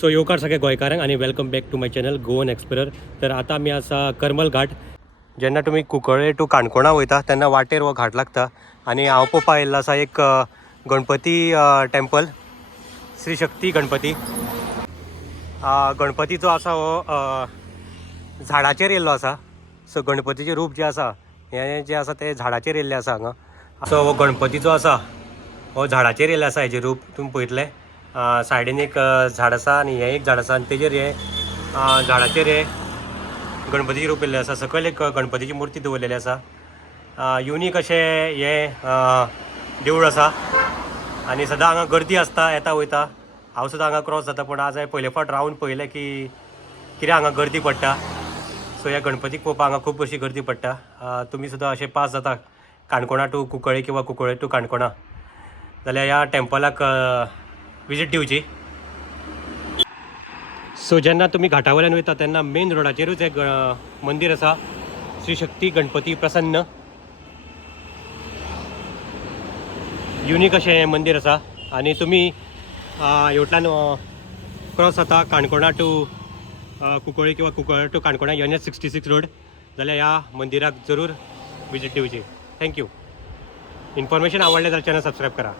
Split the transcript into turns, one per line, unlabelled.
So येवकार सगळे गोंयकारांक आनी welcome back to my channel Goan explorer तर आतां आमी आसा करमल घाट जेन्ना तुमी कुंकळे टू काणकोणा वयता तेन्ना वाटेर हो घाट लागता. आनी हांव पळोवपा येयल्लो आसा एक गणपती टेम्पल श्री शक्ती गणपती. हो, गणपतीचो आसा हो झाडाचेर येयल्लो आसा सो गणपतीचें रूप जें आसा हें जें आसा तें झाडाचेर येयल्लें आसा हांगा. सो हो गणपतीचो आसा हो झाडाचेर येयल्लें आसा हेजें रूप तुमी पळयतले सायडीन एक झाड आसा आनी हें एक झाड आसा आनी तेजेर हे झाडाचेर हे गणपतीचे रोपिल्ले आसा सकयल एक गणपतीची मुर्ती दवरलेली आसा युनीक अशें हें देवूळ आसा आनी सदां हांगा गर्दी आसता येता वयता. हांव सुद्दां हांगा क्रॉस जाता पूण आज हांवें पयले फावट रावन पळयलें की कित्याक हांगा गर्दी पडटा. सो ह्या गणपतीक पळोवपाक हांगा खूब अशी गर्दी पडटा. तुमी सुद्दां अशें पास जाता काणकोणा टू कुंकळे किंवा कुंकळे टू काणकोणा. जाल्यार ह्या टेम्पलाक विजीट दिवची सो जेन्ना तुमी घाटा वयल्यान वयता तेन्ना मेन रोडाचेरूच एक मंदीर आसा श्री शक्ती गणपती प्रसन्न. युनीक अशें हें मंदीर आसा आनी तुमी अ, हेवटल्यान क्रॉस जाता काणकोणा टू कुंकळे किंवा Cuncolim to Canacona N S sixty six road जाल्यार ह्या मंदिराक जरूर विजीट दिवची थँक्यू इन्फॉर्मेशन आवडलें जाल्यार चॅनल सबस्क्रायब करा.